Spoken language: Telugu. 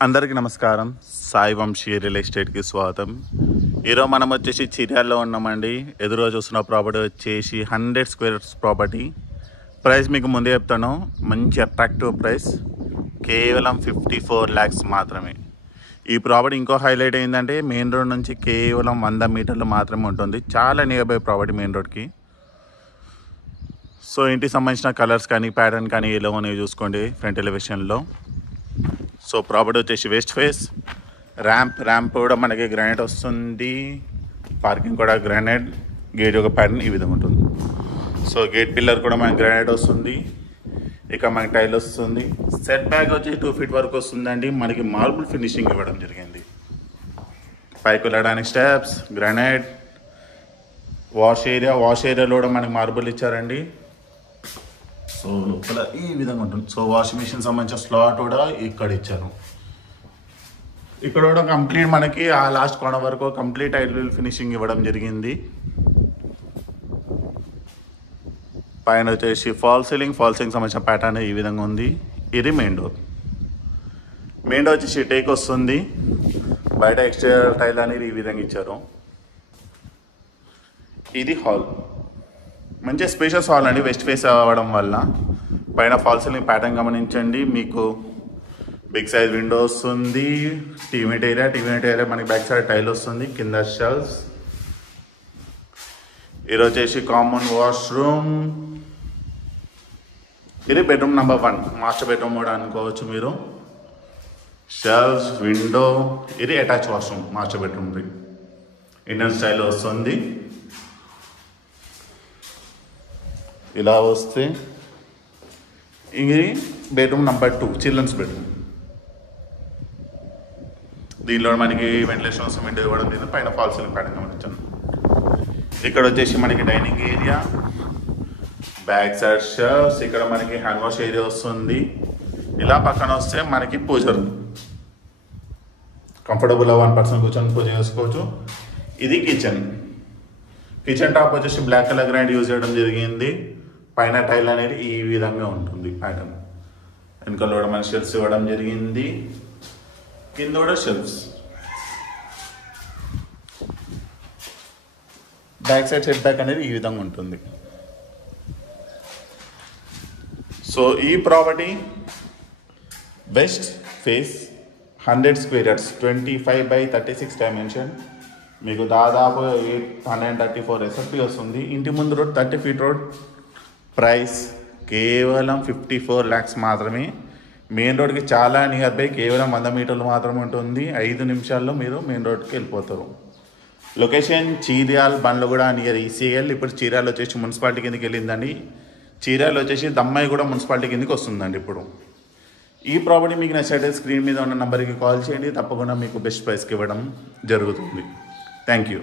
అందరికీ నమస్కారం. సాయి వంశీ రియల్ ఎస్టేట్కి స్వాగతం. ఈరోజు మనం వచ్చేసి చిర్యాల్లో ఉన్నామండి. ఎదురుగా చూస్తున్న ప్రాపర్టీ వచ్చేసి 100 స్క్వేర్ ప్రాపర్టీ. ప్రైస్ మీకు ముందే చెప్తాను, మంచి అట్రాక్టివ్ ప్రైస్, కేవలం 54 lakhs మాత్రమే. ఈ ప్రాపర్టీ ఇంకో హైలైట్ ఏంటంటే మెయిన్ రోడ్ నుంచి కేవలం 100 మీటర్లు మాత్రమే ఉంటుంది. చాలా నియర్ బై ప్రాపర్టీ మెయిన్ రోడ్కి. సో ఇంటికి సంబంధించిన కలర్స్ కానీ ప్యాటర్న్ కానీ ఎలా ఉన్నాయో చూసుకోండి ఫ్రంట్ ఎలివేషన్లో. సో ప్రాపర్టీ వచ్చేసి వెస్ట్ ఫేస్, ర్యాంప్ కూడా మనకి గ్రానైట్ వస్తుంది, పార్కింగ్ కూడా గ్రానైట్, గేట్ ఒక ప్యాటర్న్ ఈ విధంగా ఉంటుంది. సో గేట్ పిల్లర్ కూడా మనకి గ్రానైట్ వస్తుంది, ఇక మనకి టైల్ వస్తుంది. సెట్ బ్యాక్ వచ్చి 2 feet వరకు వస్తుందండి. మనకి మార్బుల్ ఫినిషింగ్ ఇవ్వడం జరిగింది. పైకి వెళ్ళడానికి స్టెప్స్, గ్రానైట్. వాష్ ఏరియాలో కూడా మనకి మార్బుల్ ఇచ్చారండి. సో లోపల ఈ విధంగా ఉంటుంది. సో వాషింగ్ మిషన్ సంబంధించిన స్లాట్ కూడా ఇక్కడ ఇచ్చారు. ఇక్కడ కూడా కంప్లీట్ మనకి ఆ లాస్ట్ కార్నర్ వరకు కంప్లీట్ టైల్ ఫినిషింగ్ ఇవ్వడం జరిగింది. పైన వచ్చేసి ఫాల్ సీలింగ్ సంబంధించిన ప్యాటర్న్ ఈ విధంగా ఉంది. ఇది మెయిన్ డోర్ వచ్చేసి టేక్ వస్తుంది. బయట ఎక్స్టీరియర్ టైల్ అనేది ఈ విధంగా ఇచ్చారు. ఇది హాల్, మంచి స్పేషియస్ హాల్ అండి, వెస్ట్ ఫేస్ అవ్వడం వల్ల. పైన ఫాల్ సీలింగ్ ప్యాటర్న్ గమనించండి. మీకు బిగ్ సైజ్ విండో వస్తుంది. టీవీ ఏరియా మనకి బ్యాక్ సైడ్ టైల్ వస్తుంది. కింద షెల్ఫ్స్. ఇది వచ్చేసి కామన్ వాష్రూమ్. ఇది బెడ్రూమ్ నెంబర్ 1, మాస్టర్ బెడ్రూమ్ కూడా అనుకోవచ్చు మీరు. Shelves, window. ఇది అటాచ్ వాష్రూమ్ మాస్టర్ బెడ్రూమ్ది, ఇండియన్ స్టైల్లో వస్తుంది. ఇలా వస్తే ఇది బెడ్రూమ్ నెంబర్ 2, చిల్డ్రన్స్ బెడ్రూమ్. దీనిలో మనకి వెంటిలేషన్ కోసం విండో ఇవ్వడం లేదు. పైన ఫాల్ సీలింగ్ ప్యాటర్న్ గమనించాను. ఇక్కడ వచ్చేసి మనకి dining area, back side shelves. ఇక్కడ మనకి హ్యాండ్ వాష్ ఏరియా వస్తుంది. ఇలా పక్కన వస్తే మనకి పూజ రూమ్, కంఫర్టబుల్గా 1 person కూర్చొని పూజ చేసుకోవచ్చు. ఇది కిచెన్ టాప్ వచ్చేసి బ్లాక్ కలర్ గ్రానైట్ యూజ్ చేయడం జరిగింది. పైన టైల్ అనేది ఈ విధంగా ఉంటుంది ప్యాటర్న్. వెనకాల కూడా మన షెల్ఫ్స్ ఇవ్వడం జరిగింది. కింద కూడా shelves. Back side set back అనేది ఈ విధంగా ఉంటుంది. సో ఈ property west face 100 square yards, 25/36 dimension. మీకు దాదాపు 834 SFT వస్తుంది. ఇంటి ముందు రోడ్ 30 feet రోడ్. ప్రైస్ కేవలం 54 lakhs మాత్రమే. మెయిన్ రోడ్కి చాలా నియర్ బై, కేవలం 100 మీటర్లు మాత్రమే ఉంటుంది. 5 నిమిషాల్లో మీరు మెయిన్ రోడ్కి వెళ్ళిపోతారు. Location Cheeryal, Bandlaguda near ECL. ఇప్పుడు చీర్యాల్ వచ్చేసి మున్సిపాలిటీ కిందకి వెళ్ళిందండి. చీర్యాల్ వచ్చేసి దమ్మాయి కూడా మున్సిపాలిటీ కిందకి వస్తుందండి. ఇప్పుడు ఈ ప్రాపర్టీ మీకు నచ్చితే స్క్రీన్ మీద ఉన్న నెంబర్కి కాల్ చేయండి, తప్పకుండా మీకు బెస్ట్ ప్రైస్కి ఇవ్వడం జరుగుతుంది. Thank you.